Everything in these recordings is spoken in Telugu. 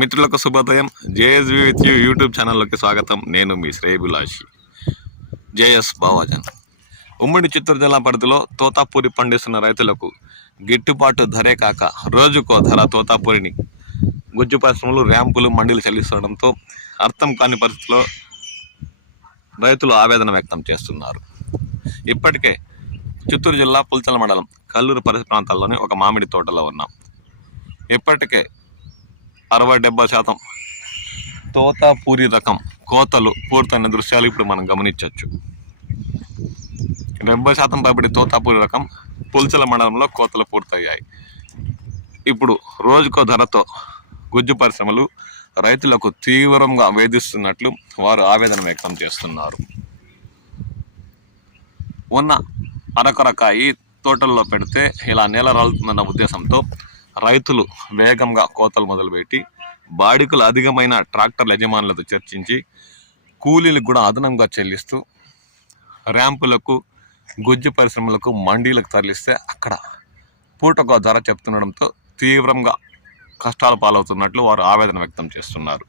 మిత్రులకు శుభోదయం. జేఎస్వి విత్ యూ యూట్యూబ్ ఛానల్లోకి స్వాగతం. నేను మీ శ్రేయభిలాషి జేఎస్ బావాజన్. ఉమ్మడి చిత్తూరు జిల్లా పరిధిలో తోతాపూరి పండిస్తున్న రైతులకు గిట్టుబాటు ధరే కాక రోజుకో ధర తోతాపూరిని గుజ్జు పరిశ్రమలు, ర్యాంపులు, మండీలు చెల్లిస్తుండడంతో అర్థం కాని పరిస్థితిలో రైతులు ఆవేదన వ్యక్తం చేస్తున్నారు. ఇప్పటికే చిత్తూరు జిల్లా పుల్చల మండలం కల్లూరు పరిసర ప్రాంతాల్లోని ఒక మామిడి తోటలో ఉన్నాం. ఇప్పటికే 60-70% తోతాపూరి రకం కోతలు పూర్తయిన దృశ్యాలు ఇప్పుడు మనం గమనించవచ్చు. 70% పైబడి తోతాపూరి రకం పుల్చల మండలంలో కోతలు పూర్తయ్యాయి. ఇప్పుడు రోజుకో ధరతో గుజ్జు పరిశ్రమలు రైతులకు తీవ్రంగా వేధిస్తున్నట్లు వారు ఆవేదన వ్యక్తం చేస్తున్నారు. ఉన్న అరకొరకాయి తోటల్లో పెడితే ఇలా నేల రాలుతుందన్న ఉద్దేశంతో రైతులు వేగంగా కోతలు మొదలుపెట్టి బాడికలు అధికమైన ట్రాక్టర్ల యజమానులతో చర్చించి కూలీలకు కూడా అదనంగా చెల్లిస్తూ ర్యాంపులకు, గుజ్జు పరిశ్రమలకు, మండీలకు తరలిస్తే అక్కడ పూటకో ధర చెప్తుండడంతో తీవ్రంగా కష్టాల పాలవుతున్నట్లు వారు ఆవేదన వ్యక్తం చేస్తున్నారు.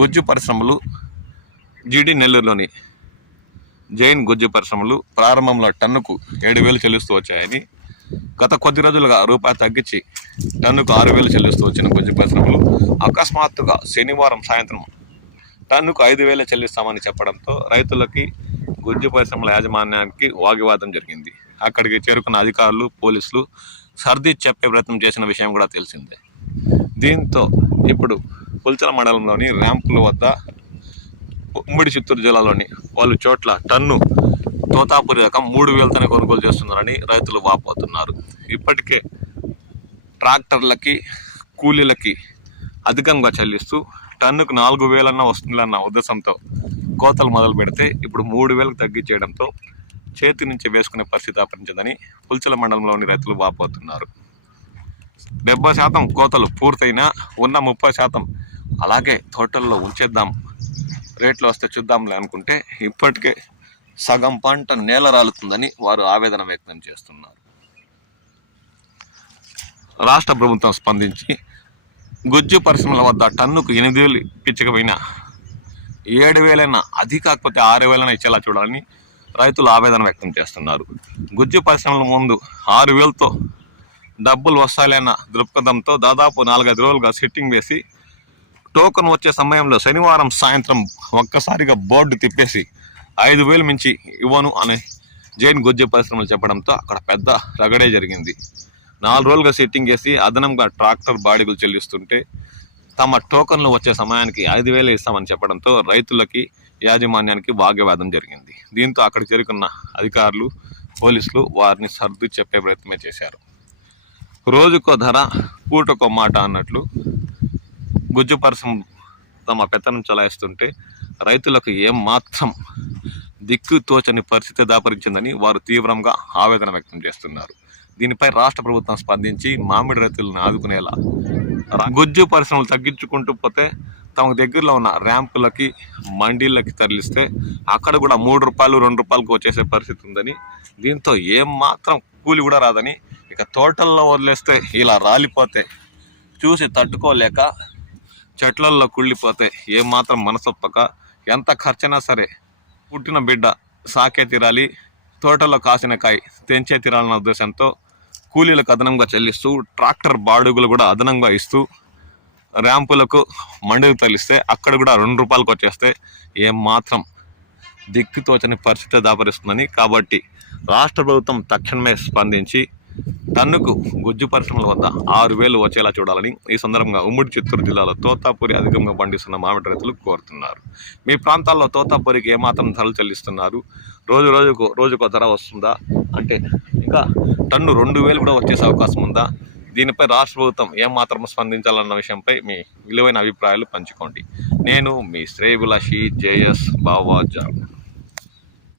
గుజ్జు పరిశ్రమలు జీడి నెల్లూరులోని జైన్ గుజ్జు పరిశ్రమలు ప్రారంభంలో టన్నుకు 7,000 చెల్లిస్తూ వచ్చాయని, గత కొద్ది రోజులుగా రూపాయి తగ్గించి టన్నుకు 6,000 చెల్లిస్తూ వచ్చిన గుజ్జు పరిశ్రమలు అకస్మాత్తుగా శనివారం సాయంత్రం టన్నుకు 5,000 చెల్లిస్తామని చెప్పడంతో రైతులకి, గుజ్జు పరిశ్రమల యాజమాన్యానికి వాగ్వాదం జరిగింది. అక్కడికి చేరుకున్న అధికారులు, పోలీసులు సర్ది చెప్పే ప్రయత్నం చేసిన విషయం కూడా తెలిసిందే. దీంతో ఇప్పుడు పుల్చల మండలంలోని ర్యాంపుల వద్ద ఉమ్మడి చిత్తూరు జిల్లాలోని వాళ్ళు చోట్ల టన్ను తోతాపూరి రకం 3,000తోనే కొనుగోలు చేస్తున్నారని రైతులు వాపోతున్నారు. ఇప్పటికే ట్రాక్టర్లకి, కూలీలకి అధికంగా చెల్లిస్తూ టన్నుకు 4,000 వస్తుందన్న ఉద్దేశంతో కోతలు మొదలు పెడితే ఇప్పుడు 3,000కు తగ్గించేయడంతో చేతి నుంచి వేసుకునే పరిస్థితి ఆపరించదని పుల్చల మండలంలోని రైతులు వాపోతున్నారు. 70% కోతలు పూర్తయినా ఉన్న 30% అలాగే తోటల్లో ఉంచేద్దాం, రేట్లు వస్తే చూద్దాంలే అనుకుంటే ఇప్పటికే సగం పంట నేల రాలుతుందని వారు ఆవేదన వ్యక్తం చేస్తున్నారు. రాష్ట్ర ప్రభుత్వం స్పందించి గుజ్జు పరిశ్రమల వద్ద టన్నుకు 8,000 పిచ్చకపోయినా 7,000 అది కాకపోతే 6,000 ఇచ్చేలా చూడాలని రైతులు ఆవేదన వ్యక్తం చేస్తున్నారు. గుజ్జు పరిశ్రమల ముందు 6,000తో డబ్బులు వస్తాయన్న దృక్పథంతో దాదాపు 4-5 రోజులుగా సిట్టింగ్ వేసి టోకన్ వచ్చే సమయంలో శనివారం సాయంత్రం ఒక్కసారిగా బోర్డు తిప్పేసి 5,000 మించి ఇవ్వను అని జైన్ గుజ్జు పరిశ్రమలు చెప్పడంతో అక్కడ పెద్ద రగడే జరిగింది. 4 రోజులుగా సిట్టింగ్ చేసి అదనంగా ట్రాక్టర్ బాడీలు చెల్లిస్తుంటే తమ టోకన్లు వచ్చే సమయానికి 5,000 ఇస్తామని చెప్పడంతో రైతులకి, యాజమాన్యానికి వాగ్వాదం జరిగింది. దీంతో అక్కడికి చేరుకున్న అధికారులు, పోలీసులు వారిని సర్దు చెప్పే ప్రయత్నమే చేశారు. రోజుకో ధర పూటకో మాట అన్నట్లు గుజ్జు పరిశ్రమ తమ పెత్తనం చలాయిస్తుంటే రైతులకు ఏం మాత్రం దిక్కు తోచని పరిస్థితి దాపరించిందని వారు తీవ్రంగా ఆవేదన వ్యక్తం చేస్తున్నారు. దీనిపై రాష్ట్ర ప్రభుత్వం స్పందించి మామిడి రైతులను ఆదుకునేలా గుజ్జు పరిశ్రమలు తగ్గించుకుంటూ పోతే తమ దగ్గరలో ఉన్న ర్యాంపులకి, మండీలకి తరలిస్తే అక్కడ కూడా 3 రూపాయలు, 2 రూపాయలకు వచ్చేసే పరిస్థితి ఉందని, దీంతో ఏం మాత్రం కూలి కూడా రాదని, ఇక తోటల్లో వదిలేస్తే ఇలా రాలిపోతే చూసి తట్టుకోలేక చెట్లల్లో కుళ్ళిపోతే ఏమాత్రం మనసొప్పక ఎంత ఖర్చైనా సరే పుట్టిన బిడ్డ సాకే తీరాలి, తోటలో కాసిన కాయ తెంచే తీరాలన్న ఉద్దేశంతో కూలీలకు అదనంగా చెల్లిస్తూ ట్రాక్టర్ బాడుగులు కూడా అదనంగా ఇస్తూ ర్యాంపులకు, మండీలకు తరలిస్తే అక్కడ కూడా 2 రూపాయలకు వచ్చేస్తే ఏమాత్రం దిక్కుతోచని పరిస్థితి దాపరిస్తుందని, కాబట్టి రాష్ట్ర ప్రభుత్వం తక్షణమే స్పందించి టన్నుకు గుజ్జు పరిశ్రమల వద్ద 6,000 వచ్చేలా చూడాలని ఈ సందర్భంగా ఉమ్మడి చిత్తూరు జిల్లాలో తోతాపూరి అధికంగా పండిస్తున్న మామిడి రైతులు కోరుతున్నారు. మీ ప్రాంతాల్లో తోతాపూరికి ఏమాత్రం ధరలు చెల్లిస్తున్నారు? రోజుకో ధర వస్తుందా? అంటే ఇంకా టన్ను 2,000 కూడా వచ్చేసే అవకాశం ఉందా? దీనిపై రాష్ట్ర ప్రభుత్వం ఏమాత్రం స్పందించాలన్న విషయంపై మీ విలువైన అభిప్రాయాలు పంచుకోండి. నేను మీ శ్రేయభిలాషి జేఎస్ బావాజన్.